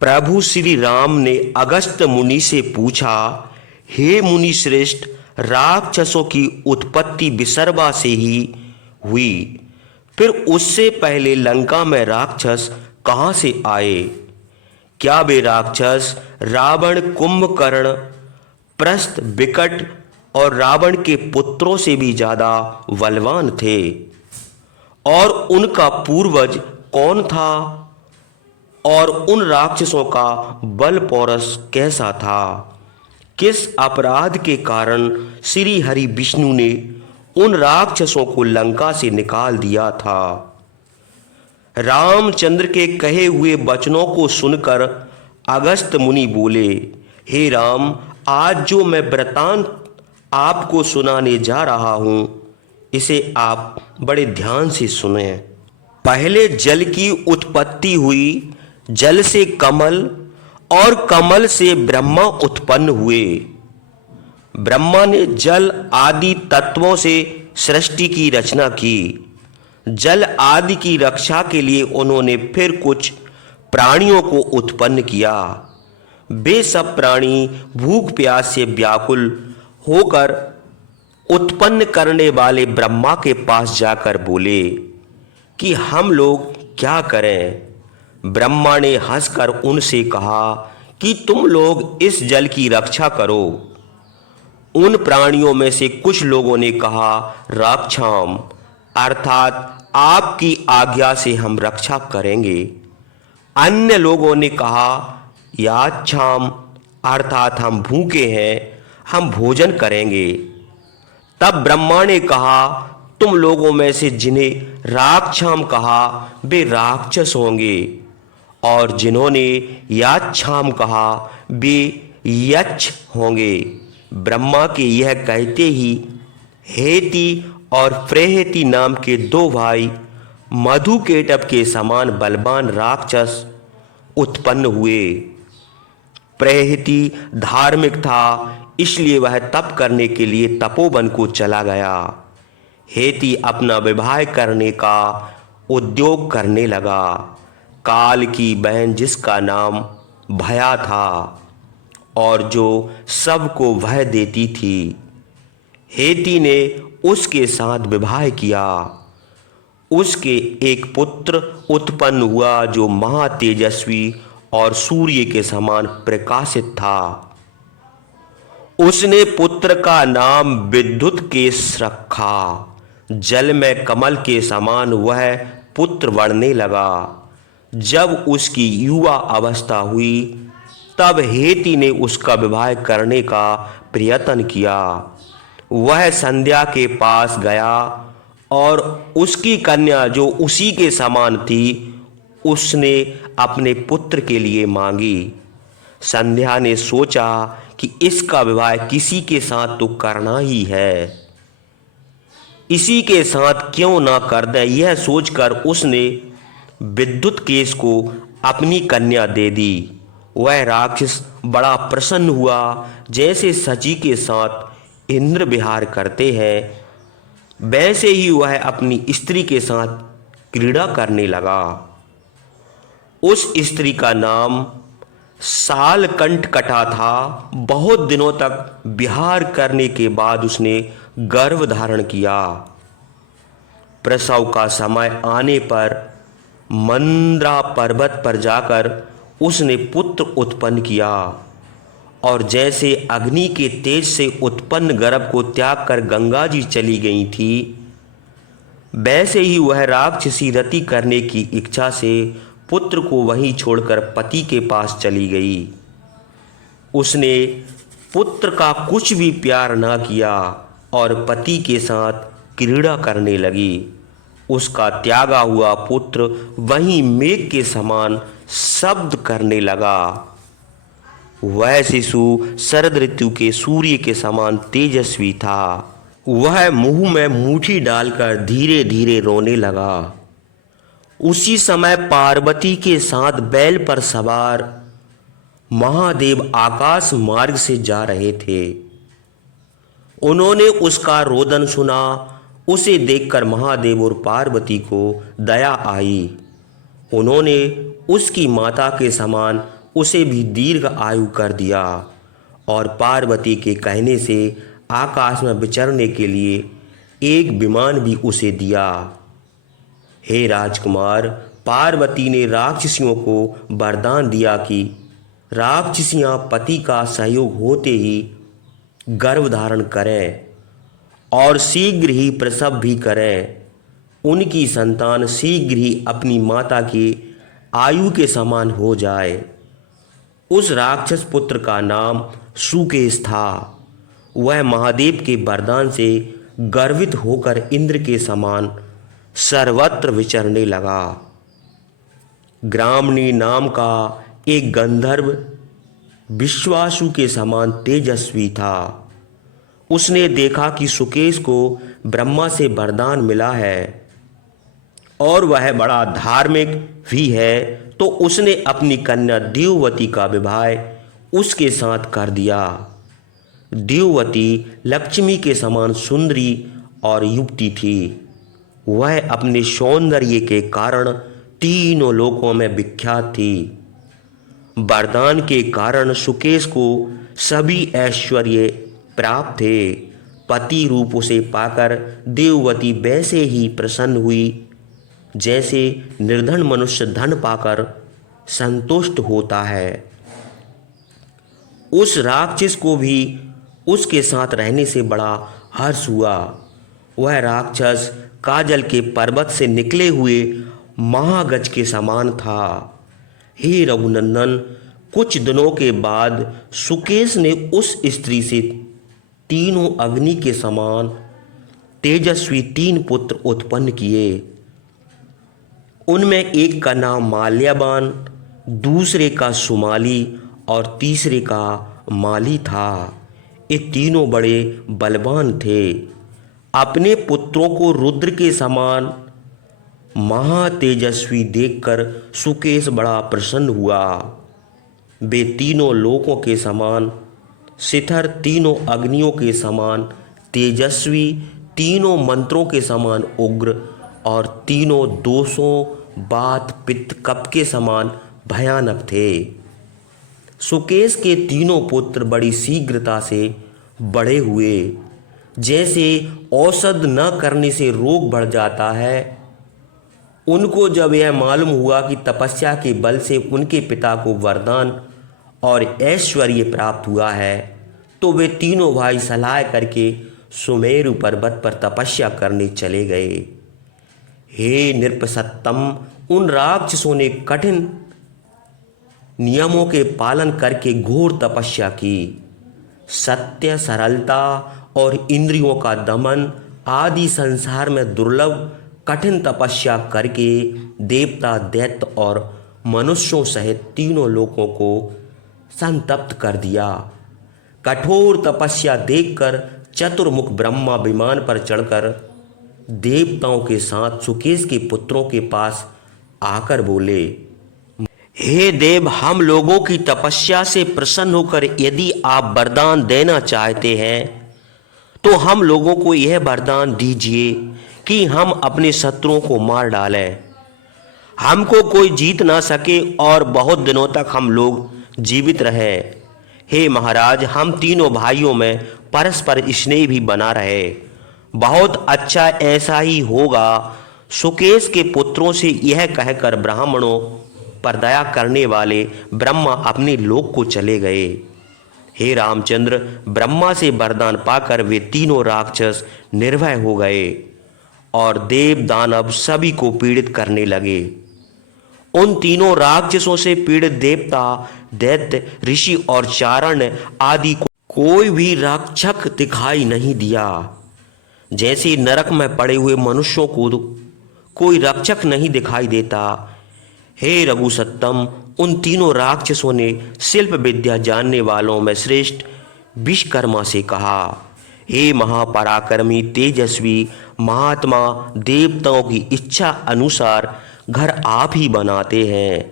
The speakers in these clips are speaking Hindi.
प्रभु श्री राम ने अगस्त्य मुनि से पूछा, हे मुनि श्रेष्ठ, राक्षसों की उत्पत्ति विसर्वा से ही हुई, फिर उससे पहले लंका में राक्षस कहाँ से आए? क्या वे राक्षस रावण, कुंभकर्ण, प्रस्थ, विकट और रावण के पुत्रों से भी ज्यादा बलवान थे? और उनका पूर्वज कौन था? और उन राक्षसों का बल पौरुष कैसा था? किस अपराध के कारण श्री हरि विष्णु ने उन राक्षसों को लंका से निकाल दिया था? रामचंद्र के कहे हुए वचनों को सुनकर अगस्त्य मुनि बोले, हे राम, आज जो मैं वृतांत आपको सुनाने जा रहा हूं, इसे आप बड़े ध्यान से सुने। पहले जल की उत्पत्ति हुई, जल से कमल और कमल से ब्रह्मा उत्पन्न हुए। ब्रह्मा ने जल आदि तत्वों से सृष्टि की रचना की। जल आदि की रक्षा के लिए उन्होंने फिर कुछ प्राणियों को उत्पन्न किया। वे सब प्राणी भूख प्यास से व्याकुल होकर उत्पन्न करने वाले ब्रह्मा के पास जाकर बोले कि हम लोग क्या करें? ब्रह्मा ने हंसकर उनसे कहा कि तुम लोग इस जल की रक्षा करो। उन प्राणियों में से कुछ लोगों ने कहा, रक्षाम, अर्थात आपकी आज्ञा से हम रक्षा करेंगे। अन्य लोगों ने कहा, याच्छाम, अर्थात हम भूखे हैं, हम भोजन करेंगे। तब ब्रह्मा ने कहा, तुम लोगों में से जिन्हें राक्षाम कहा वे राक्षस होंगे, और जिन्होंने याच्छाम कहा वे यक्ष होंगे। ब्रह्मा के यह कहते ही हेति और प्रेहति नाम के दो भाई मधुकेटभ के समान बलवान राक्षस उत्पन्न हुए। प्रेहति धार्मिक था, इसलिए वह तप करने के लिए तपोवन को चला गया। हेति अपना विवाह करने का उद्योग करने लगा। काल की बहन जिसका नाम भया था और जो सबको भय देती थी, हेति ने उसके साथ विवाह किया। उसके एक पुत्र उत्पन्न हुआ जो महातेजस्वी और सूर्य के समान प्रकाशित था। उसने पुत्र का नाम विद्युत केश रखा। जल में कमल के समान वह पुत्र बढ़ने लगा। जब उसकी युवा अवस्था हुई तब हेति ने उसका विवाह करने का प्रयत्न किया। वह संध्या के पास गया और उसकी कन्या जो उसी के समान थी उसने अपने पुत्र के लिए मांगी। संध्या ने सोचा कि इसका विवाह किसी के साथ तो करना ही है, इसी के साथ क्यों ना कर दें। यह सोचकर उसने विद्युत केश को अपनी कन्या दे दी। वह राक्षस बड़ा प्रसन्न हुआ, जैसे सची के साथ इंद्र विहार करते हैं वैसे ही वह अपनी स्त्री के साथ क्रीड़ा करने लगा। उस स्त्री का नाम सालकंठकटा था। बहुत दिनों तक विहार करने के बाद उसने गर्भ धारण किया। प्रसव का समय आने पर मंद्रा पर्वत पर जाकर उसने पुत्र उत्पन्न किया, और जैसे अग्नि के तेज से उत्पन्न गर्भ को त्याग कर गंगा जी चली गई थी, वैसे ही वह राक्षसी रति करने की इच्छा से पुत्र को वहीं छोड़कर पति के पास चली गई। उसने पुत्र का कुछ भी प्यार ना किया और पति के साथ क्रीड़ा करने लगी। उसका त्यागा हुआ पुत्र वहीं मेघ के समान शब्द करने लगा। वह शिशु शरद ऋतु के सूर्य के समान तेजस्वी था। वह मुंह में मुट्ठी डालकर धीरे धीरे रोने लगा। उसी समय पार्वती के साथ बैल पर सवार महादेव आकाश मार्ग से जा रहे थे। उन्होंने उसका रोदन सुना। उसे देखकर महादेव और पार्वती को दया आई। उन्होंने उसकी माता के समान उसे भी दीर्घ आयु कर दिया और पार्वती के कहने से आकाश में विचरने के लिए एक विमान भी उसे दिया। हे राजकुमार, पार्वती ने राक्षसियों को वरदान दिया कि राक्षसियां पति का सहयोग होते ही गर्भ धारण करें और शीघ्र ही प्रसव भी करें। उनकी संतान शीघ्र ही अपनी माता की आयु के समान हो जाए। उस राक्षस पुत्र का नाम सुकेश था। वह महादेव के वरदान से गर्वित होकर इंद्र के समान सर्वत्र विचरने लगा। ग्रामणी नाम का एक गंधर्व विश्वासु के समान तेजस्वी था। उसने देखा कि सुकेश को ब्रह्मा से वरदान मिला है और वह बड़ा धार्मिक भी है, तो उसने अपनी कन्या देववती का विवाह उसके साथ कर दिया। देववती लक्ष्मी के समान सुंदरी और युवती थी। वह अपने सौंदर्य के कारण तीनों लोकों में विख्यात थी। वरदान के कारण सुकेश को सभी ऐश्वर्य प्राप्त थे। पति रूप उसे पाकर देववती वैसे ही प्रसन्न हुई जैसे निर्धन मनुष्य धन पाकर संतुष्ट होता है। उस राक्षस को भी उसके साथ रहने से बड़ा हर्ष हुआ। वह राक्षस काजल के पर्वत से निकले हुए महागज के समान था। हे रघुनंदन, कुछ दिनों के बाद सुकेश ने उस स्त्री से तीनों अग्नि के समान तेजस्वी 3 पुत्र उत्पन्न किए। उनमें एक का नाम माल्यावान, दूसरे का सुमाली और तीसरे का माली था। ये तीनों बड़े बलवान थे। अपने पुत्रों को रुद्र के समान महातेजस्वी देखकर सुकेश बड़ा प्रसन्न हुआ। वे तीनों लोकों के समान शिखर, तीनों अग्नियों के समान तेजस्वी, तीनों मंत्रों के समान उग्र और तीनों दोषों वात पित्त कफ के समान भयानक थे। सुकेश के तीनों पुत्र बड़ी शीघ्रता से बड़े हुए। जैसे औषध न करने से रोग बढ़ जाता है, उनको जब यह मालूम हुआ कि तपस्या के बल से उनके पिता को वरदान और ऐश्वर्य प्राप्त हुआ है, तो वे तीनों भाई सलाह करके सुमेरु पर्वत पर तपस्या करने चले गए। हे नृपसत्तम, उन राक्षसों ने कठिन नियमों के पालन करके घोर तपस्या की। सत्य, सरलता और इंद्रियों का दमन आदि संसार में दुर्लभ कठिन तपस्या करके देवता, दैत्य और मनुष्यों सहित तीनों लोकों को संतप्त कर दिया। कठोर तपस्या देखकर चतुर्मुख ब्रह्मा विमान पर चढ़कर देवताओं के साथ सुकेश के पुत्रों के पास आकर बोले, हे देव, हम लोगों की तपस्या से प्रसन्न होकर यदि आप वरदान देना चाहते हैं तो हम लोगों को यह वरदान दीजिए कि हम अपने शत्रुओं को मार डालें, हमको कोई जीत ना सके और बहुत दिनों तक हम लोग जीवित रहें। हे महाराज, हम तीनों भाइयों में परस्पर स्नेह भी बना रहे। बहुत अच्छा ऐसा ही होगा। सुकेश के पुत्रों से यह कहकर ब्राह्मणों पर दया करने वाले ब्रह्मा अपने लोक को चले गए। हे रामचंद्र, ब्रह्मा से वरदान पाकर वे तीनों राक्षस निर्भय हो गए और देव दानव सभी को पीड़ित करने लगे। उन तीनों राक्षसों से पीड़ित देवता, दैत्य, ऋषि और चारण आदि को कोई भी रक्षक दिखाई नहीं दिया। जैसे नरक में पड़े हुए मनुष्यों को कोई रक्षक नहीं दिखाई देता, हे रघुसत्तम, उन तीनों राक्षसों ने शिल्प विद्या जानने वालों में श्रेष्ठ विश्वकर्मा से कहा, हे महापराक्रमी तेजस्वी महात्मा, देवताओं की इच्छा अनुसार घर आप ही बनाते हैं,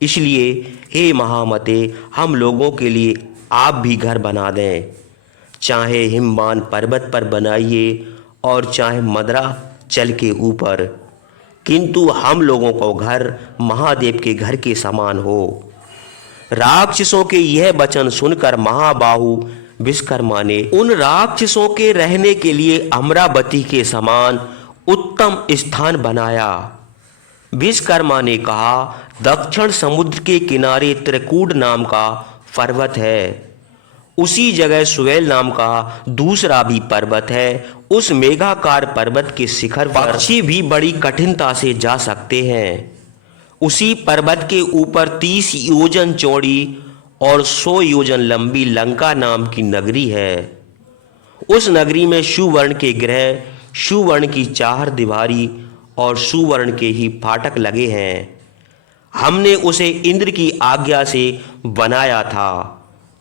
इसलिए हे महामते, हम लोगों के लिए आप भी घर बना दें। चाहे हिमवान पर्वत पर बनाइए और चाहे मदरा चल के ऊपर, किंतु हम लोगों को घर महादेव के घर के समान हो। राक्षसों के यह वचन सुनकर महाबाहु विश्वकर्मा ने उन राक्षसों के रहने के लिए अमरावती के समान उत्तम स्थान बनाया। विश्वकर्मा ने कहा, दक्षिण समुद्र के किनारे त्रिकूट नाम का पर्वत है, उसी जगह सुवेल नाम का दूसरा भी पर्वत है। उस मेघाकार पर्वत के शिखर पर पक्षी भी बड़ी कठिनता से जा सकते हैं। उसी पर्वत के ऊपर 30 योजन चौड़ी और 100 योजन लंबी लंका नाम की नगरी है। उस नगरी में सुवर्ण के ग्रह, सुवर्ण की 4 दीवारी और सुवर्ण के ही फाटक लगे हैं। हमने उसे इंद्र की आज्ञा से बनाया था।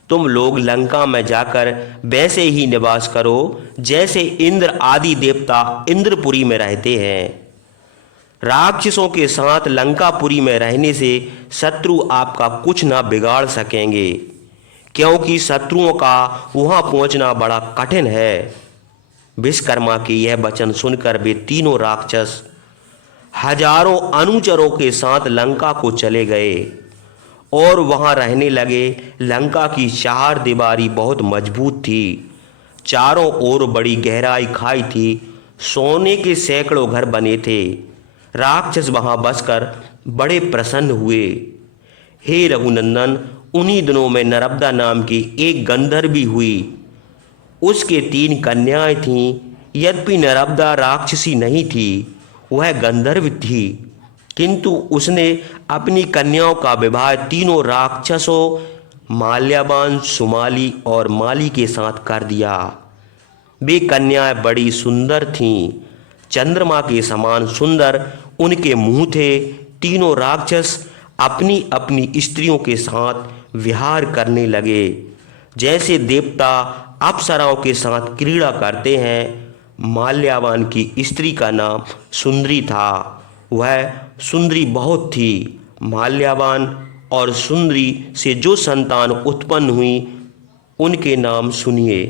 तुम लोग लंका में जाकर वैसे ही निवास करो जैसे इंद्र आदि देवता इंद्रपुरी में रहते हैं। राक्षसों के साथ लंकापुरी में रहने से शत्रु आपका कुछ ना बिगाड़ सकेंगे, क्योंकि शत्रुओं का वहां पहुंचना बड़ा कठिन है। विश्वकर्मा के यह वचन सुनकर वे तीनों राक्षस हजारों अनुचरों के साथ लंका को चले गए और वहां रहने लगे। लंका की 4 दीवारी बहुत मजबूत थी, चारों ओर बड़ी गहराई खाई थी, सोने के सैकड़ों घर बने थे। राक्षस वहां बसकर बड़े प्रसन्न हुए। हे रघुनंदन, उन्हीं दिनों में नर्मदा नाम की एक गंधर्वी हुई। उसके 3 कन्याएं थीं। यद्यपि नर्मदा राक्षसी नहीं थी, वह गंधर्व थी, किंतु उसने अपनी कन्याओं का विवाह तीनों राक्षसों माल्यावान, सुमाली और माली के साथ कर दिया। वे कन्याएं बड़ी सुंदर थीं, चंद्रमा के समान सुंदर उनके मुंह थे। तीनों राक्षस अपनी अपनी स्त्रियों के साथ विहार करने लगे, जैसे देवता अप्सराओं के साथ क्रीड़ा करते हैं। माल्यावान की स्त्री का नाम सुंदरी था। वह सुंदरी बहुत थी। माल्यावान और सुंदरी से जो संतान उत्पन्न हुई उनके नाम सुनिए।